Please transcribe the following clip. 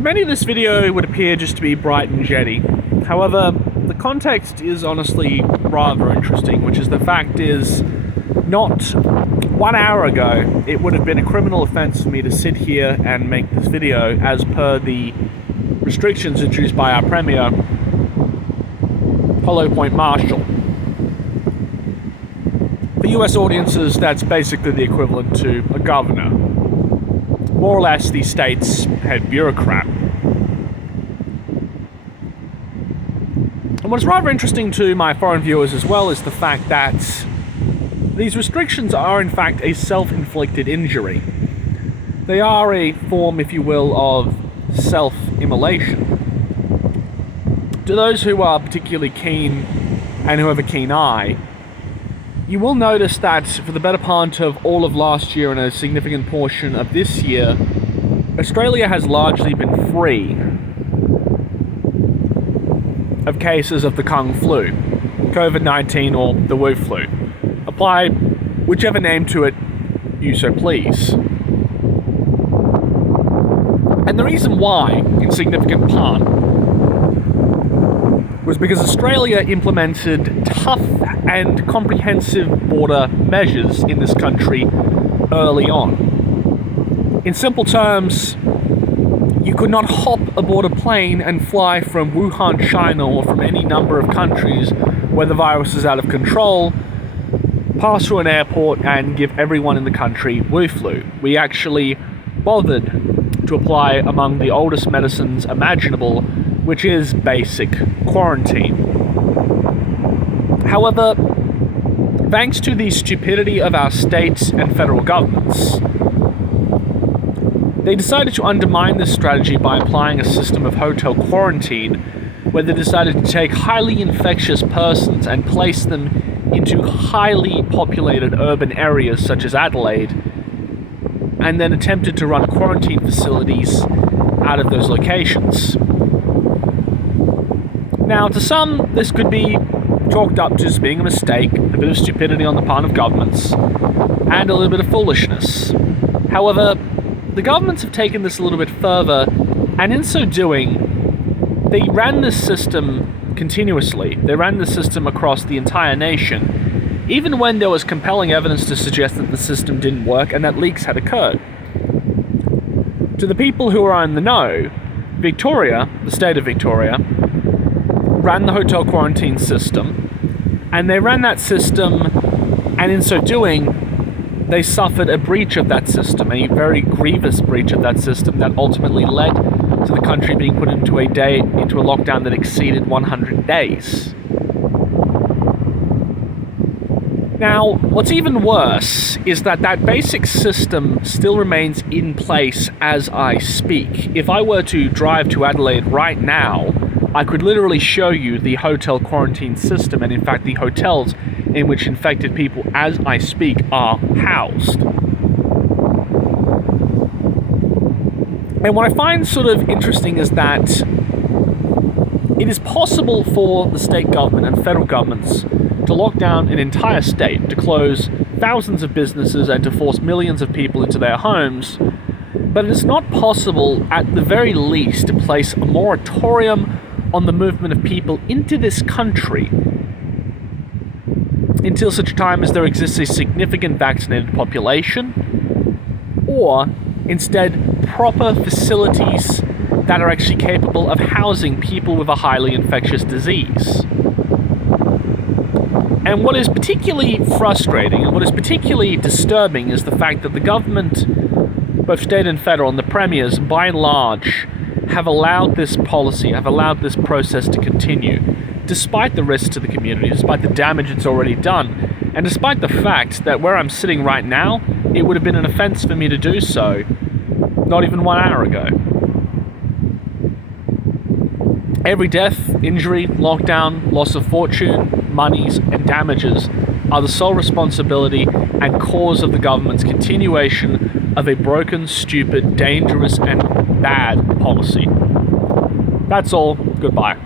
To many, this video would appear just to be bright and jetty. However, the context is honestly rather interesting, which is the fact is, not 1 hour ago, it would have been a criminal offence for me to sit here and make this video as per the restrictions introduced by our Premier, Hollow Point Marshall. For US audiences, that's basically the equivalent to a governor. More or less the state's head bureaucrat. And what's rather interesting to my foreign viewers as well is the fact that these restrictions are in fact a self-inflicted injury. They are a form, if you will, of self-immolation. To those who are particularly keen and who have a keen eye, you will notice that for the better part of all of last year and a significant portion of this year, Australia has largely been free of cases of the Kung flu, COVID-19 or the Wu flu. Apply whichever name to it you so please. And the reason why, in significant part, was because Australia implemented tough and comprehensive border measures in this country early on. In simple terms, you could not hop aboard a plane and fly from Wuhan, China, or from any number of countries where the virus is out of control, pass through an airport and give everyone in the country Wu flu. We actually bothered to apply among the oldest medicines imaginable, which is basic quarantine. However, thanks to the stupidity of our states and federal governments, they decided to undermine this strategy by applying a system of hotel quarantine, where they decided to take highly infectious persons and place them into highly populated urban areas such as Adelaide, and then attempted to run quarantine facilities out of those locations. Now, to some, this could be chalked up to just being a mistake, a bit of stupidity on the part of governments, and a little bit of foolishness. However, the governments have taken this a little bit further, and in so doing, they ran this system continuously. They ran the system across the entire nation, even when there was compelling evidence to suggest that the system didn't work and that leaks had occurred. To the people who are in the know, Victoria, the state of Victoria, ran the hotel quarantine system, and they ran that system, and in so doing, they suffered a breach of that system, a very grievous breach of that system that ultimately led to the country being put into a lockdown that exceeded 100 days. Now, what's even worse is that that basic system still remains in place as I speak. If I were to drive to Adelaide right now, I could literally show you the hotel quarantine system, and in fact the hotels in which infected people as I speak are housed. And what I find sort of interesting is that it is possible for the state government and federal governments to lock down an entire state, to close thousands of businesses and to force millions of people into their homes, but it is not possible, at the very least, to place a moratorium on the movement of people into this country until such time as there exists a significant vaccinated population, or instead proper facilities that are actually capable of housing people with a highly infectious disease. And what is particularly frustrating and what is particularly disturbing is the fact that the government, both state and federal, and the premiers, by and large, have allowed this policy, have allowed this process to continue, despite the risks to the community, despite the damage it's already done, and despite the fact that where I'm sitting right now, it would have been an offense for me to do so not even 1 hour ago. Every death, injury, lockdown, loss of fortune, monies, and damages are the sole responsibility and cause of the government's continuation of a broken, stupid, dangerous, and bad policy. That's all. Goodbye.